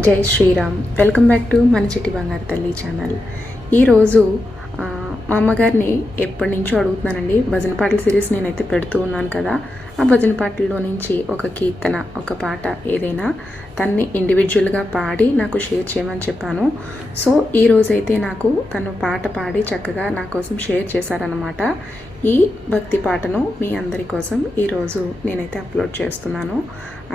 జై Sriram. Welcome back to మన చిట్టి బంగారు తల్లి ఛానల్. ఈరోజు మా అమ్మగారిని ఎప్పటి నుంచో అడుగుతున్నానండి. భజన పాటల సిరీస్ నేనైతే పెడుతూ ఉన్నాను కదా, ఆ భజన పాటల్లో నుంచి ఒక కీర్తన, ఒక పాట ఏదైనా తన్ని ఇండివిజువల్గా పాడి నాకు షేర్ చేయమని చెప్పాను. సో ఈరోజైతే నాకు తను పాట పాడి చక్కగా నా కోసం షేర్ చేశారనమాట. ఈ భక్తి పాటను మీ అందరి కోసం ఈరోజు నేనైతే అప్లోడ్ చేస్తున్నాను.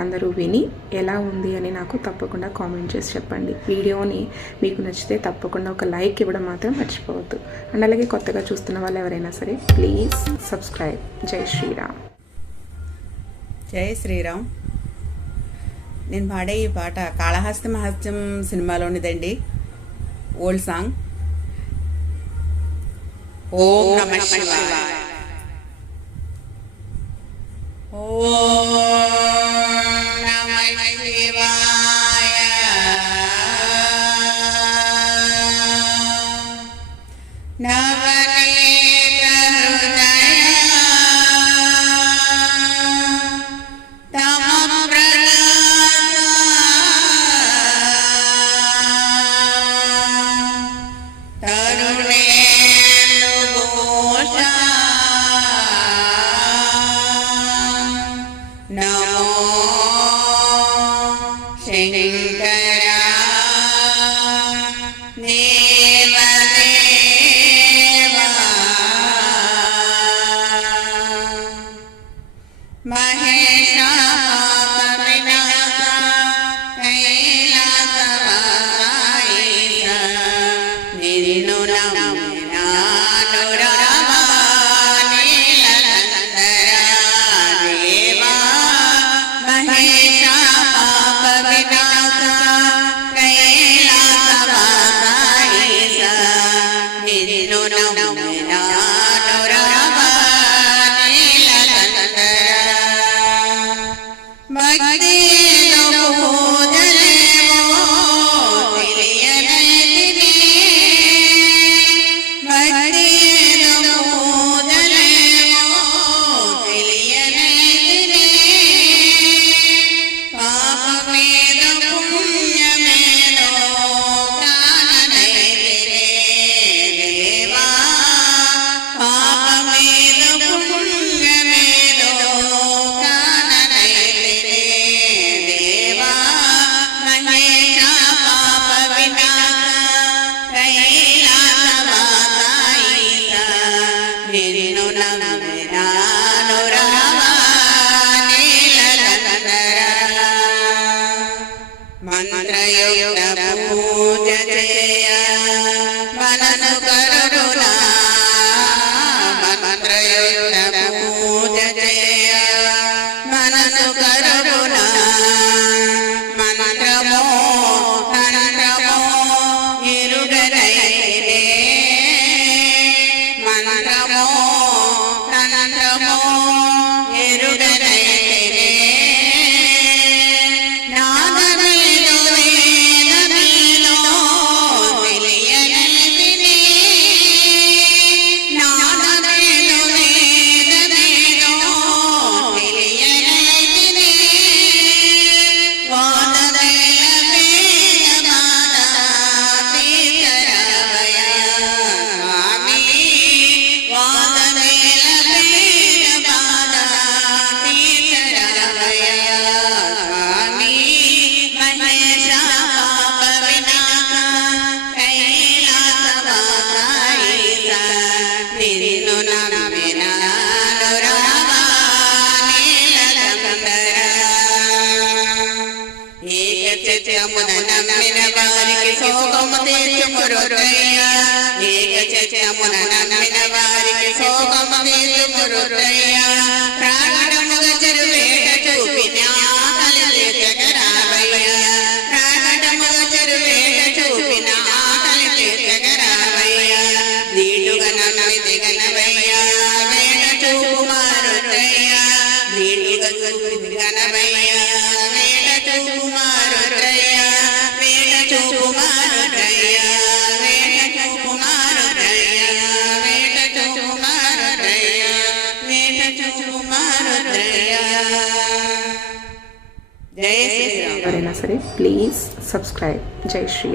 అందరూ విని ఎలా ఉంది అని నాకు తప్పకుండా కామెంట్ చేసి చెప్పండి. వీడియోని మీకు నచ్చితే తప్పకుండా ఒక లైక్ ఇవ్వడం మాత్రం మర్చిపోవద్దు. అండ్ అలాగే కొత్తగా చూస్తున్న వాళ్ళు ఎవరైనా సరే ప్లీజ్ సబ్స్క్రైబ్. జై శ్రీరామ్. జై శ్రీరామ్. నేను పాడే ఈ పాట కాళహస్తి మహత్యం సినిమాలోనిదండి. Old song. ఓం నమః శివాయ. ఓం నమః శివాయ. నవనీత హృదయ తమ తరుణేందు ఘోష నమో శంకర దేవదేవా మహేశా కవినాథ కైలాసవాస నిన్ను నమ్మినానురామా నీలకందరా దేవా మహేశా కవినాథ కైలాసవాస నిన్ను నమ్మినానురామా నీలకందరా భక్తిలో పూజలేమో తెలియనైతిని. భక్తిలో పూజలేమో తెలియనైతిని. పాపమేదో పుణ్యమేదో కాననైతిని దేవా. పాపమేదో పుణ్యమేదో కాననైతిని దేవా. మహేశా పాప వినాశ కైలాసవాస నిన్ను నమ్మినానురామా నీలకందరా. మంత్రయుక్త పూజ చేయ మనసు కరుణా. మంత్రయుక్త పూజ చేయ మనసు కరుణా. మంత్రమో తంత్రమో ఎరుగరైనే. మంత్రమో తంత్రమో ఎరుగరైనే. నాదమేదో వేదమేదో తెలియనైతిని. నాదమేదో వేదమేదో తెలియనైతిని. వాదదైల వేదమాల తీర్చరావయ స్వామి. వాదదైల వేదమాల తీర్చరావయ స్వామి. మహేశా పాప వినాశ కైలాసవాస నిన్ను నమ్మినానురామా నీలకందరా. ఏకచిత్తమున నమ్మిన వారికి శోకము తీర్చుము రుద్రయ్య. ఏకచిత్తమున నమ్మిన వారికి శోకము తీర్చుము రుద్రయ్య. ప్రాణముగా చెరువేట చూపిన ఆకలి తీర్చగరావయ్య. ప్రాణముగా చెరువేట చూపిన ఆకలి తీర్చగరావయ్య. నీటుగా నమ్మి దిగనవయ్య వేట చూపుమారుద్రయ్య. నీటుగా దిగనవయ్య వేట చూపుమారుద్రయ్య. వేట చూపుమారుద్రయ్య. వేట చూపుమారుద్రయ్య. వేట చూపుమారుద్రయ్య. వేట చూపుమారుద్రయ్య. సరే ప్లీజ్ సబ్స్క్రైబ్. జై శ్రీ.